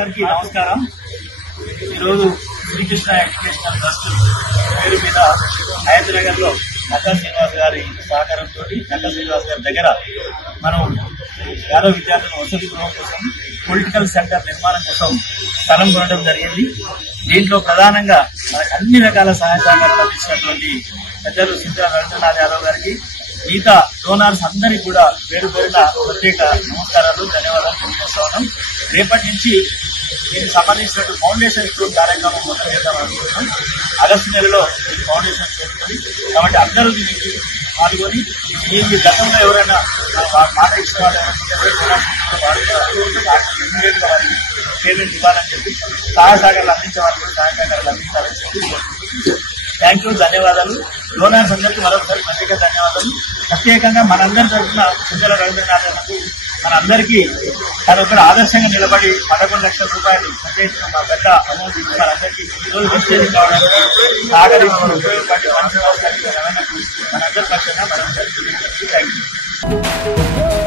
అందరికీ నమస్కారం. ఈరోజు శ్రీకృష్ణ ఎడ్యుకేషనల్ ట్రస్ట్ పేరు మీద హైదరాబాద్ లో నక్కా శ్రీనివాస్ గారి సహకారంతో నక్కా శ్రీనివాస్ గారి దగ్గర మనం యాదవ్ విద్యార్థుల వసతి గృహం కోసం పొలిటికల్ సెంటర్ నిర్మాణం కోసం స్థలం కొనడం జరిగింది. దీంట్లో ప్రధానంగా మనకు అన్ని రకాల సహాయ సహకారాలు అందించినటువంటి పెద్దలు సింధ్రా రవీంద్రనాథ్ యాదవ్ గారికి, మిగతా డోనర్స్ అందరికీ కూడా పేరు పేరున ప్రత్యేక నమస్కారాలు, ధన్యవాదాలు తెలియజేస్తా ఉన్నాం. రేపటి నుంచి దీనికి సంబంధించినట్టు ఫౌండేషన్ స్టోన్ కార్యక్రమం మొదలు చేద్దామనుకుంటున్నాం. ఆగస్టు నెలలో ఫౌండేషన్ చేస్తుంది కాబట్టి అందరూ దీనికి పాల్గొని ఈ గతంలో ఎవరైనా మాట ఇచ్చిన వాళ్ళు వారికి పేమెంట్ ఇవ్వాలని చెప్పి సహాయ సహకారాలు అందించే వారికి సహాయ సహకారాలు అందించాలని చెప్పి థ్యాంక్ యూ, ధన్యవాదాలు. డోనర్స్ అందరికీ మరొకసారి ప్రత్యేక ధన్యవాదాలు. ప్రత్యేకంగా మనందరి తరఫున సింధ్రా రవీంద్రనాథ్ మనందరికీ తను ఒక ఆదర్శంగా నిలబడి 11 లక్షల రూపాయలు ప్రత్యేకంగా మా పెద్ద అమౌంట్ ఇచ్చారు. అందరికీ ఈరోజు విషయం కావడానికి సహకరించి ఉపయోగపడి మనందరి పక్షంగా మనందరికీ థ్యాంక్ యూ.